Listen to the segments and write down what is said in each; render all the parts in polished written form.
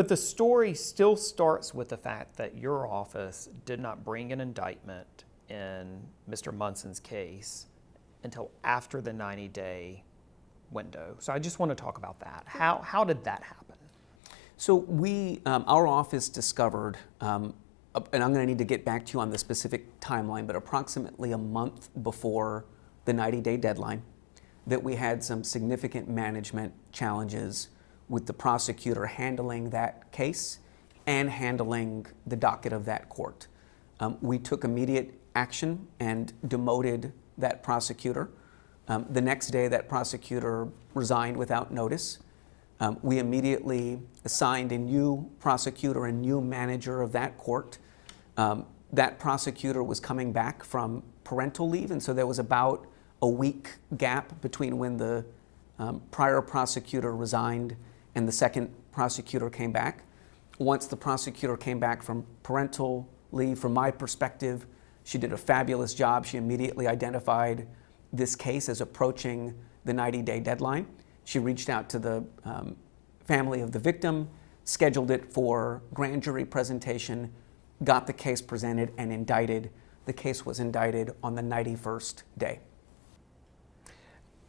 But the story still starts with the fact that your office did not bring an indictment in Mr. Munson's case until after the 90-day window. So I just want to talk about that. How did that happen? So our office discovered, and I'm going to need to get back to you on the specific timeline, but approximately a month before the 90-day deadline, that we had some significant management challenges with the prosecutor handling that case and handling the docket of that court. We took immediate action and demoted that prosecutor. The next day, that prosecutor resigned without notice. We immediately assigned a new prosecutor and new manager of that court. That prosecutor was coming back from parental leave, and so there was about a week gap between when the prior prosecutor resigned and the second prosecutor came back. Once the prosecutor came back from parental leave, from my perspective, she did a fabulous job. She immediately identified this case as approaching the 90-day deadline. She reached out to the family of the victim, scheduled it for grand jury presentation, got the case presented and indicted. The case was indicted on the 91st day.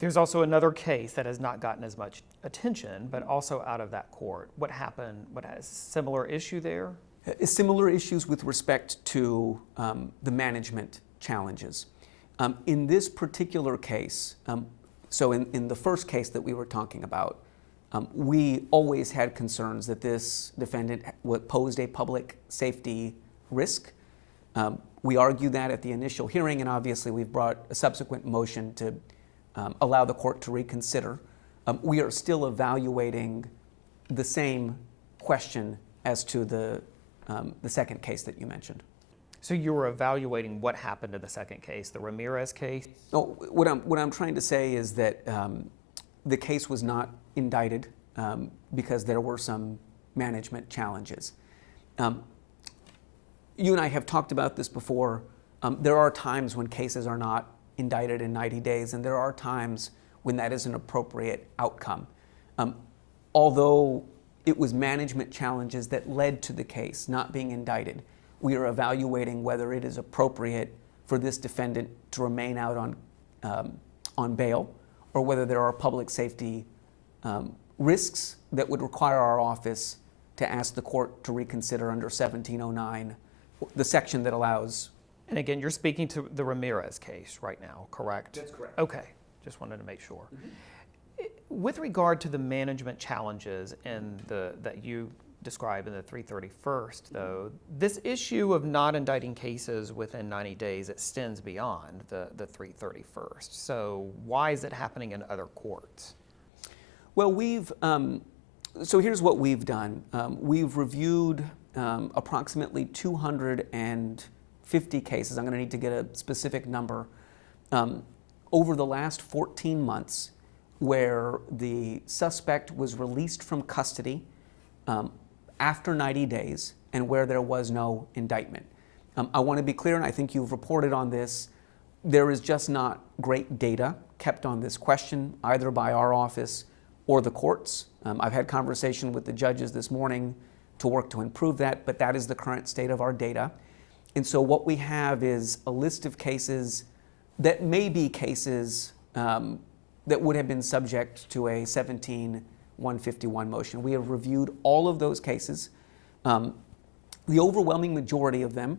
There's also another case that has not gotten as much attention, but also out of that court. What happened? What has a similar issue there? Similar issues with respect to the management challenges. In this particular case, so in the first case that we were talking about, we always had concerns that this defendant posed a public safety risk. We argued that at the initial hearing, and obviously we've brought a subsequent motion to allow the court to reconsider. We are still evaluating the same question as to the second case that you mentioned. So you were evaluating what happened to the second case, the Ramirez case? No, what I'm trying to say is that the case was not indicted because there were some management challenges. You and I have talked about this before. There are times when cases are not indicted in 90 days, and there are times when that is an appropriate outcome. Although it was management challenges that led to the case not being indicted, we are evaluating whether it is appropriate for this defendant to remain out on bail, or whether there are public safety risks that would require our office to ask the court to reconsider under 1709, the section that allows. And again, you're speaking to the Ramirez case right now, correct? That's correct. Okay, just wanted to make sure. Mm-hmm. With regard to the management challenges that you describe in the 331st, though, this issue of not indicting cases within 90 days extends beyond the 331st. So why is it happening in other courts? Well, so here's what we've done. We've reviewed approximately 250 cases. I'm going to need to get a specific number. Over the last 14 months, where the suspect was released from custody after 90 days and where there was no indictment. I want to be clear, and I think you've reported on this, there is just not great data kept on this question, either by our office or the courts. I've had conversation with the judges this morning to work to improve that, but that is the current state of our data. And so what we have is a list of cases that may be cases that would have been subject to a 17151 motion. We have reviewed all of those cases. The overwhelming majority of them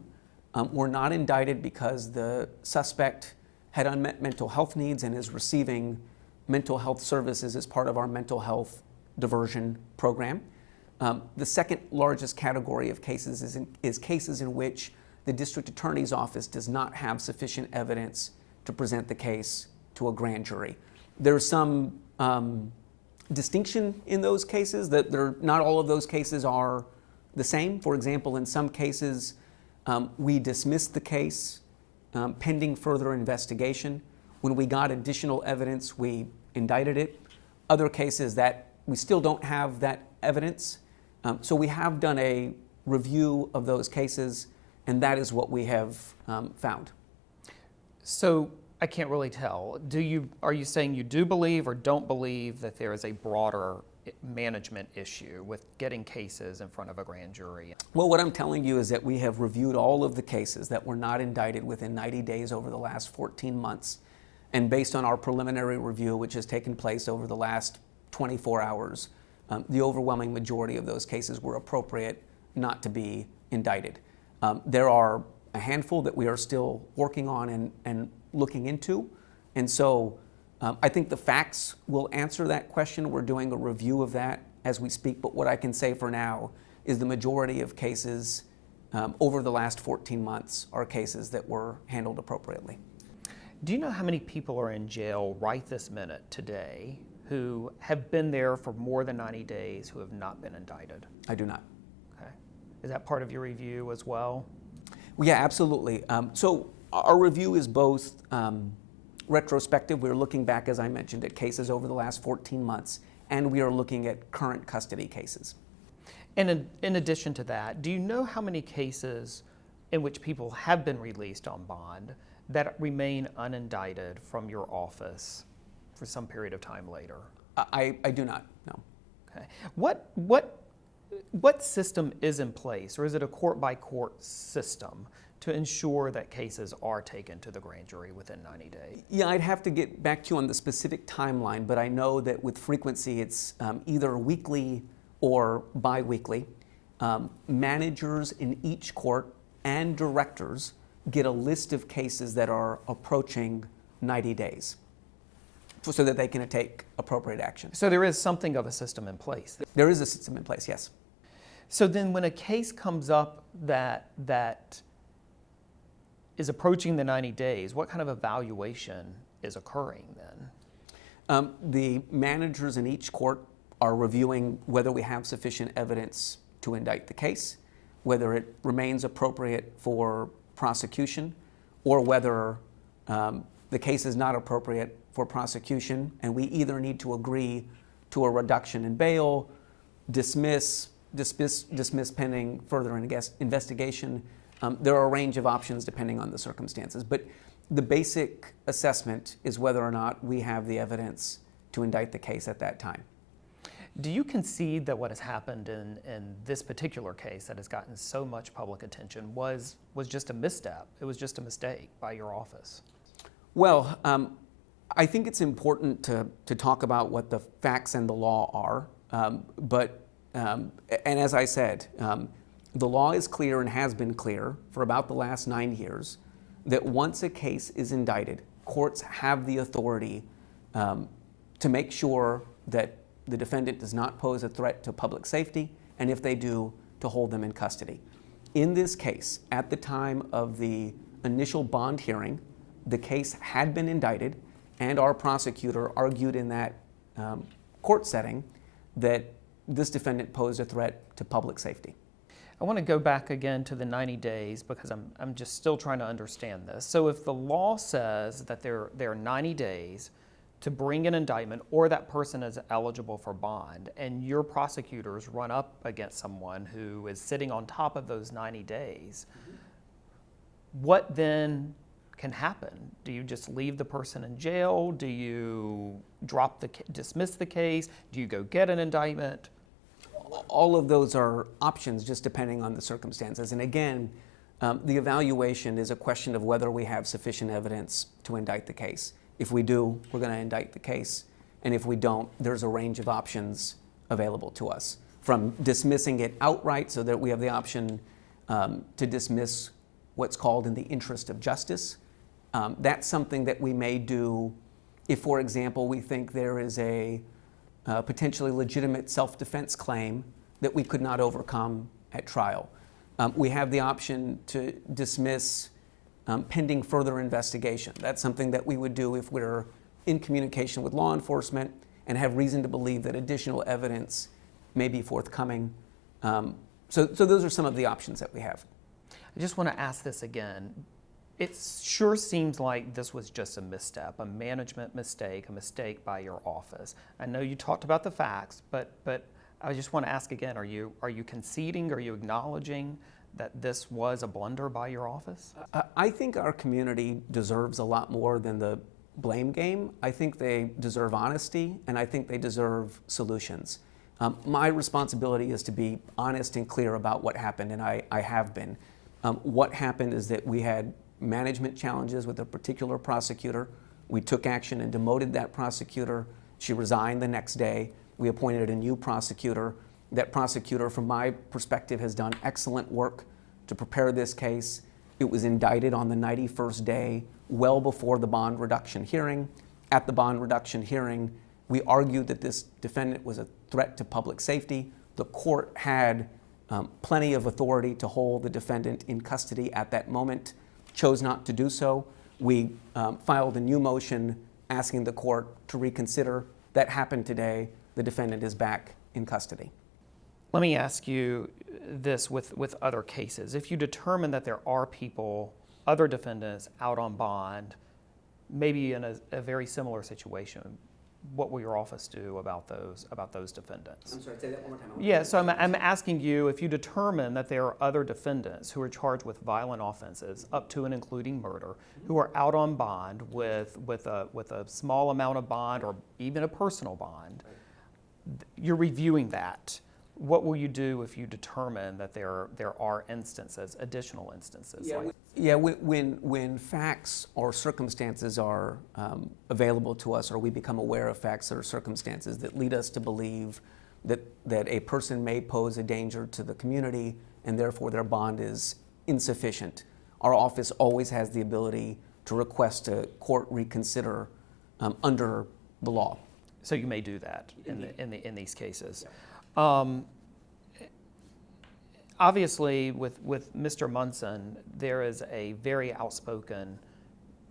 were not indicted because the suspect had unmet mental health needs and is receiving mental health services as part of our mental health diversion program. The second largest category of cases is cases in which the district attorney's office does not have sufficient evidence to present the case to a grand jury. There's some distinction in those cases, that not all of those cases are the same. For example, in some cases, we dismissed the case pending further investigation. When we got additional evidence, we indicted it. Other cases that we still don't have that evidence. So we have done a review of those cases, and that is what we have found. So I can't really tell. Are you saying you do believe or don't believe that there is a broader management issue with getting cases in front of a grand jury? Well, what I'm telling you is that we have reviewed all of the cases that were not indicted within 90 days over the last 14 months. And based on our preliminary review, which has taken place over the last 24 hours, the overwhelming majority of those cases were appropriate not to be indicted. There are a handful that we are still working on and looking into. And so I think the facts will answer that question. We're doing a review of that as we speak. But what I can say for now is the majority of cases over the last 14 months are cases that were handled appropriately. Do you know how many people are in jail right this minute today who have been there for more than 90 days who have not been indicted? I do not. Okay. Is that part of your review as well? Well, yeah, absolutely. So our review is both retrospective. We're looking back, as I mentioned, at cases over the last 14 months, and we are looking at current custody cases. And in addition to that, do you know how many cases in which people have been released on bond that remain unindicted from your office for some period of time later? I do not, no. Okay. What system is in place, or is it a court-by-court system to ensure that cases are taken to the grand jury within 90 days? Yeah, I'd have to get back to you on the specific timeline, but I know that with frequency it's either weekly or bi-weekly. Managers in each court and directors get a list of cases that are approaching 90 days so that they can take appropriate action. So there is something of a system in place. There is a system in place, yes. So then when a case comes up that is approaching the 90 days, what kind of evaluation is occurring then? The managers in each court are reviewing whether we have sufficient evidence to indict the case, whether it remains appropriate for prosecution, or whether the case is not appropriate for prosecution, and we either need to agree to a reduction in bail, dismiss pending further investigation. There are a range of options depending on the circumstances, but the basic assessment is whether or not we have the evidence to indict the case at that time. Do you concede that what has happened in this particular case that has gotten so much public attention was just a misstep? It was just a mistake by your office? Well, I think it's important to talk about what the facts and the law are, and as I said, the law is clear and has been clear for about the last 9 years that once a case is indicted, courts have the authority to make sure that the defendant does not pose a threat to public safety, and if they do, to hold them in custody. In this case, at the time of the initial bond hearing, the case had been indicted, and our prosecutor argued in that court setting that this defendant posed a threat to public safety. I want to go back again to the 90 days because I'm just still trying to understand this. So if the law says that there are 90 days to bring an indictment or that person is eligible for bond, and your prosecutors run up against someone who is sitting on top of those 90 days, what then can happen? Do you just leave the person in jail? Do you dismiss the case? Do you go get an indictment? All of those are options just depending on the circumstances. And again, the evaluation is a question of whether we have sufficient evidence to indict the case. If we do, we're going to indict the case. And if we don't, there's a range of options available to us, from dismissing it outright so that we have the option to dismiss what's called in the interest of justice. That's something that we may do if, for example, we think there is a potentially legitimate self-defense claim that we could not overcome at trial. We have the option to dismiss pending further investigation. That's something that we would do if we're in communication with law enforcement and have reason to believe that additional evidence may be forthcoming. So those are some of the options that we have. I just want to ask this again. It sure seems like this was just a misstep, a management mistake, a mistake by your office. I know you talked about the facts, but I just want to ask again, are you conceding, are you acknowledging that this was a blunder by your office? I think our community deserves a lot more than the blame game. I think they deserve honesty, and I think they deserve solutions. My responsibility is to be honest and clear about what happened, and I have been. What happened is that we had management challenges with a particular prosecutor. We took action and demoted that prosecutor. She resigned the next day. We appointed a new prosecutor. That prosecutor, from my perspective, has done excellent work to prepare this case. It was indicted on the 91st day, well before the bond reduction hearing. At the bond reduction hearing, we argued that this defendant was a threat to public safety. The court had plenty of authority to hold the defendant in custody at that moment, chose not to do so. We filed a new motion asking the court to reconsider. That happened today. The defendant is back in custody. Let me ask you this with other cases. If you determine that there are people, other defendants out on bond, maybe in a very similar situation, what will your office do about those defendants? I'm sorry, say that one more time. Yeah, so I'm asking you, if you determine that there are other defendants who are charged with violent offenses, up to and including murder, who are out on bond with a small amount of bond or even a personal bond, you're reviewing that. What will you do if you determine that there are instances, additional instances? When facts or circumstances are available to us, or we become aware of facts or circumstances that lead us to believe that a person may pose a danger to the community and therefore their bond is insufficient, our office always has the ability to request a court reconsider under the law. So you may do that in these cases. Yeah. Obviously, with Mr. Munson, there is a very outspoken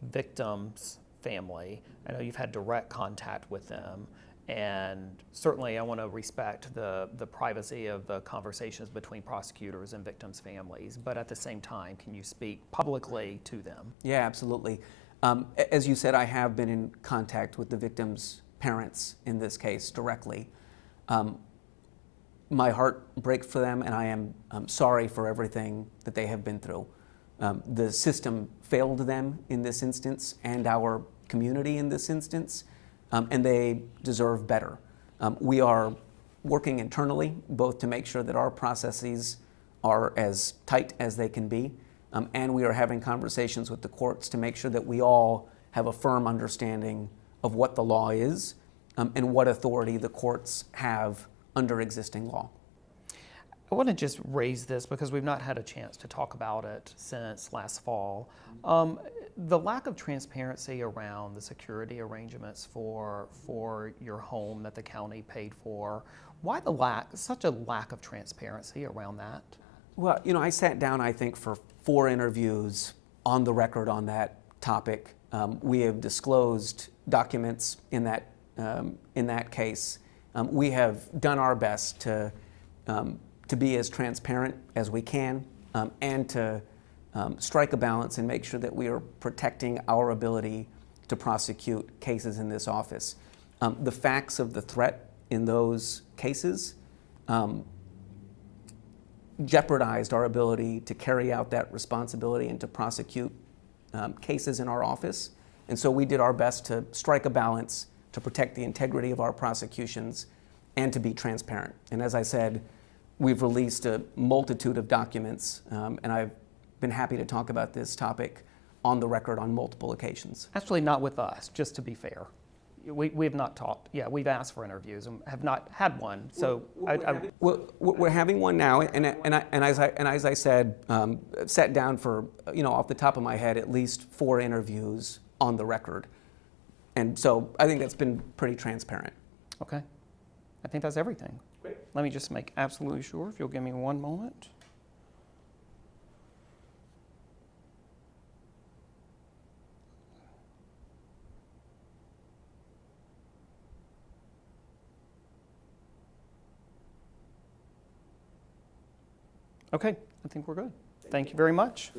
victim's family. I know you've had direct contact with them, and certainly I want to respect the privacy of the conversations between prosecutors and victims' families, but at the same time, can you speak publicly to them? Yeah, absolutely. As you said, I have been in contact with the victims' parents in this case directly. My heart breaks for them, and I am sorry for everything that they have been through. The system failed them in this instance, and our community in this instance, and they deserve better. We are working internally, both to make sure that our processes are as tight as they can be, and we are having conversations with the courts to make sure that we all have a firm understanding of what the law is and what authority the courts have under existing law. I want to just raise this because we've not had a chance to talk about it since last fall. The lack of transparency around the security arrangements for your home that the county paid for, why such a lack of transparency around that? Well, I sat down, I think, for 4 interviews on the record on that topic. We have disclosed documents in that case. We have done our best to be as transparent as we can and to strike a balance and make sure that we are protecting our ability to prosecute cases in this office. The facts of the threat in those cases jeopardized our ability to carry out that responsibility and to prosecute cases in our office. And so we did our best to strike a balance to protect the integrity of our prosecutions and to be transparent. And as I said, we've released a multitude of documents, and I've been happy to talk about this topic on the record on multiple occasions. Actually, not with us, just to be fair. We have not talked. Yeah, we've asked for interviews and have not had one. So we're having one now, and as I said, sat down for off the top of my head at least 4 interviews on the record, and so I think that's been pretty transparent. Okay, I think that's everything. Great. Let me just make absolutely sure. If you'll give me one moment. Okay, I think we're good. Thank you very much.